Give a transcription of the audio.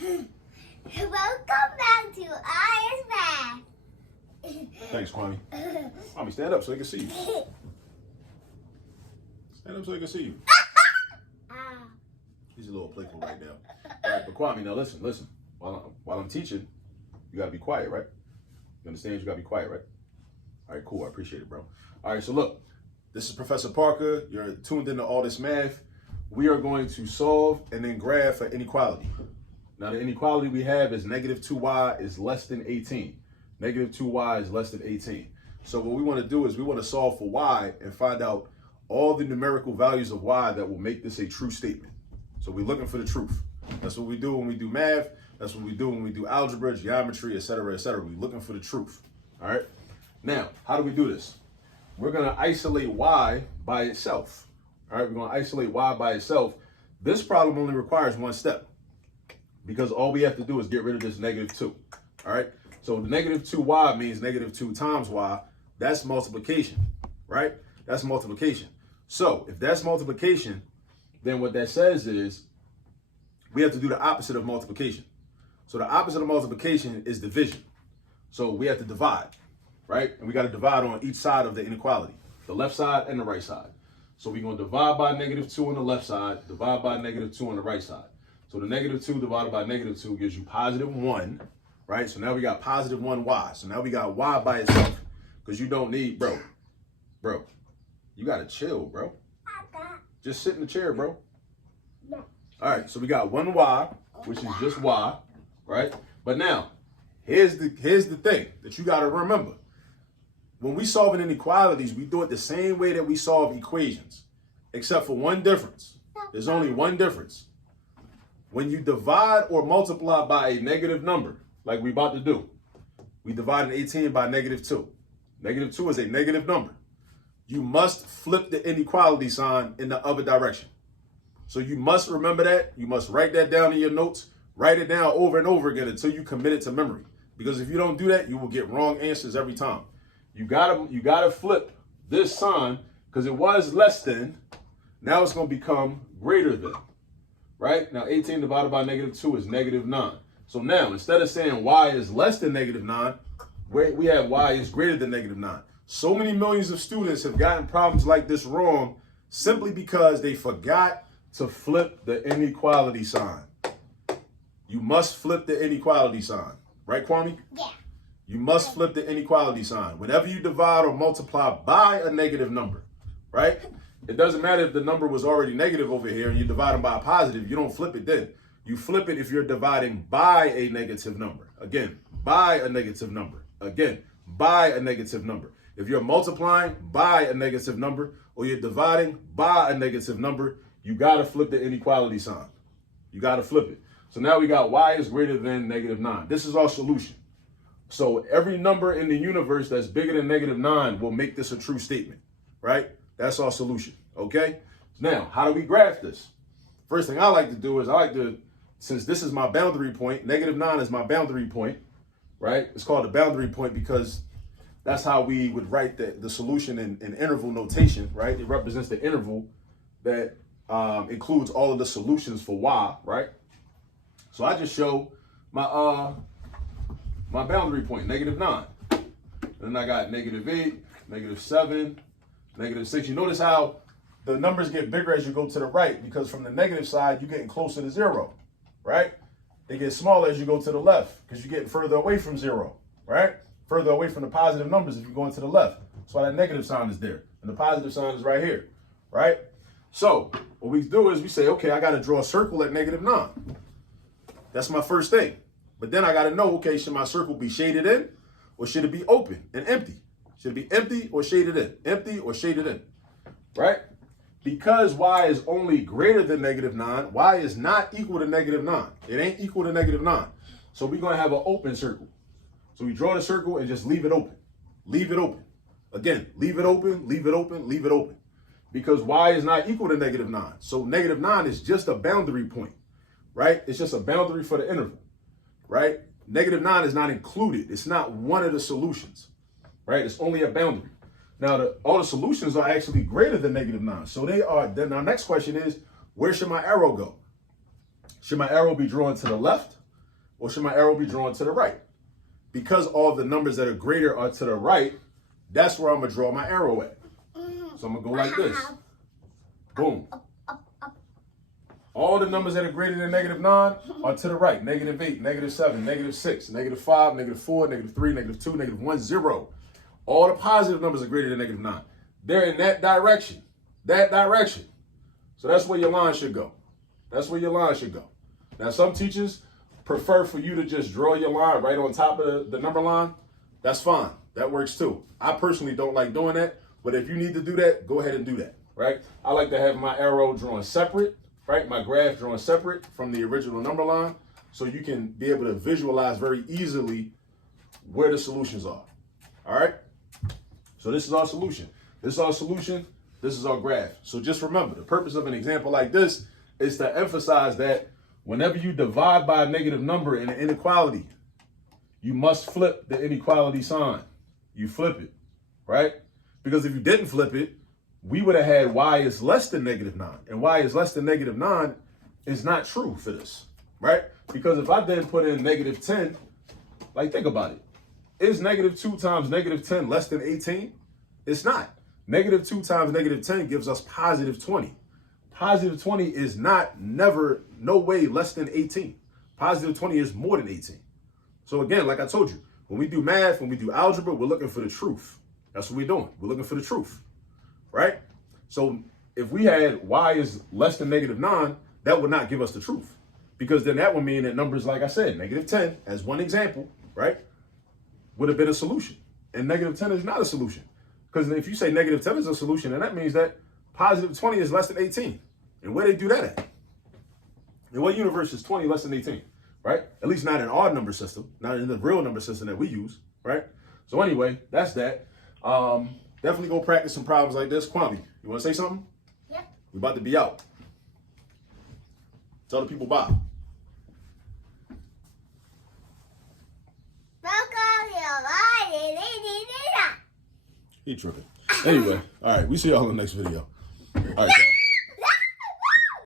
Welcome back to I's Math. Thanks, Kwame. Kwame, stand up so they can see you. Stand up so they can see you. He's a little playful right now. All right, but Kwame, now listen. While I'm teaching, you gotta be quiet, right? You understand? You gotta be quiet, right? All right, cool. I appreciate it, bro. All right, so look, this is Professor Parker. You're tuned into All This Math. We are going to solve and then graph an inequality. Now, the inequality we have is negative 2y is less than 18. Negative 2y is less than 18. So what we want to do is we want to solve for y and find out all the numerical values of y that will make this a true statement. So we're looking for the truth. That's what we do when we do math. That's what we do when we do algebra, geometry, etc., etc. We're looking for the truth. All right. Now, how do we do this? We're going to isolate y by itself. All right. We're going to isolate y by itself. This problem only requires one step because all we have to do is get rid of this negative 2. All right. So the negative 2y means negative 2 times y. That's multiplication, right? That's multiplication. So if that's multiplication, then what that says is we have to do the opposite of multiplication. So the opposite of multiplication is division. So we have to divide, right? And we got to divide on each side of the inequality, the left side and the right side. So we're going to divide by negative 2 on the left side, divide by negative 2 on the right side. So the negative 2 divided by negative 2 gives you positive 1, right? So now we got positive 1y. So now we got y by itself because you don't need, bro, you got to chill, bro. Just sit in the chair, bro. No. All right, so we got 1y, which is just y, right? But now, here's the thing that you got to remember. When we solve inequalities, we do it the same way that we solve equations, except for one difference. There's only one difference. When you divide or multiply by a negative number, like we're about to do, we divide an 18 by negative 2. Negative 2 is a negative number. You must flip the inequality sign in the other direction. So you must remember that. You must write that down in your notes. Write it down over and over again until you commit it to memory. Because if you don't do that, you will get wrong answers every time. You gotta flip this sign because it was less than. Now it's going to become greater than. Right? Now 18 divided by negative 2 is negative 9. So now instead of saying y is less than negative 9, we have y is greater than negative 9. So many millions of students have gotten problems like this wrong simply because they forgot to flip the inequality sign. You must flip the inequality sign. Right, Kwame? Yeah. You must flip the inequality sign. Whenever you divide or multiply by a negative number, right? It doesn't matter if the number was already negative over here and you divide them by a positive. You don't flip it then. You flip it if you're dividing by a negative number. Again, by a negative number. Again, by a negative number. If you're multiplying by a negative number or you're dividing by a negative number, you got to flip the inequality sign. You got to flip it. So now we got y is greater than negative 9. This is our solution. So every number in the universe that's bigger than negative 9 will make this a true statement, right? That's our solution, okay? Now, how do we graph this? First thing I like to do is since this is my boundary point, negative 9 is my boundary point, right? It's called a boundary point because that's how we would write the solution in interval notation, right? It represents the interval that includes all of the solutions for y, right? So I just show my boundary point, negative 9. And then I got negative 8, negative 7, negative 6. You notice how the numbers get bigger as you go to the right because from the negative side, you're getting closer to 0, right? They get smaller as you go to the left because you're getting further away from 0, right? Further away from the positive numbers if you're going to the left. That's why that negative sign is there. And the positive sign is right here, right? So what we do is we say, okay, I got to draw a circle at negative 9. That's my first thing. But then I got to know, okay, should my circle be shaded in or should it be open and empty? Should it be empty or shaded in? Empty or shaded in, right? Because y is only greater than negative 9, y is not equal to negative 9. It ain't equal to negative 9. So we're going to have an open circle. So we draw the circle and just leave it open. Leave it open. Again, leave it open, leave it open, leave it open. Because y is not equal to negative 9. So negative 9 is just a boundary point, right? It's just a boundary for the interval, right? Negative 9 is not included. It's not one of the solutions, right? It's only a boundary. Now, all the solutions are actually greater than negative 9. So they are, then our next question is, where should my arrow go? Should my arrow be drawn to the left or should my arrow be drawn to the right? Because all the numbers that are greater are to the right, that's where I'm going to draw my arrow at. So I'm going to go like this. Boom. All the numbers that are greater than -9 are to the right. -8, -7, -6, -5, -4, -3, -2, -1, 0. All the positive numbers are greater than -9. They're in that direction. That direction. So that's where your line should go. That's where your line should go. Now, some teachers prefer for you to just draw your line right on top of the number line. That's fine. That works too. I personally don't like doing that, but if you need to do that, go ahead and do that, right? I like to have my arrow drawn separate, right? My graph drawn separate from the original number line, so you can be able to visualize very easily where the solutions are. All right? So this is our solution. This is our solution. This is our graph. So just remember, the purpose of an example like this is to emphasize that whenever you divide by a negative number in an inequality, you must flip the inequality sign. You flip it, right? Because if you didn't flip it, we would have had y is less than -9. And y is less than -9 is not true for this, right? Because if I then put in -10, like think about it. Is -2 times -10 less than 18? It's not. -2 times -10 gives us +20. +20 is never, no way less than 18. +20 is more than 18. So again, like I told you, when we do math, when we do algebra, we're looking for the truth. That's what we're doing. We're looking for the truth, right? So if we had y is less than -9, that would not give us the truth, because then that would mean that numbers, like I said, -10, as one example, right, would have been a solution. And -10 is not a solution. Because if you say -10 is a solution, then that means that +20 is less than 18. And where they do that at? In what universe is 20 less than 18, right? At least not in our number system, not in the real number system that we use, right? So anyway, that's that. Definitely go practice some problems like this. Kwame, you want to say something? Yep. We're about to be out. Tell the people bye. He tripping. Anyway, all right, we see y'all in the next video. All right, y'all.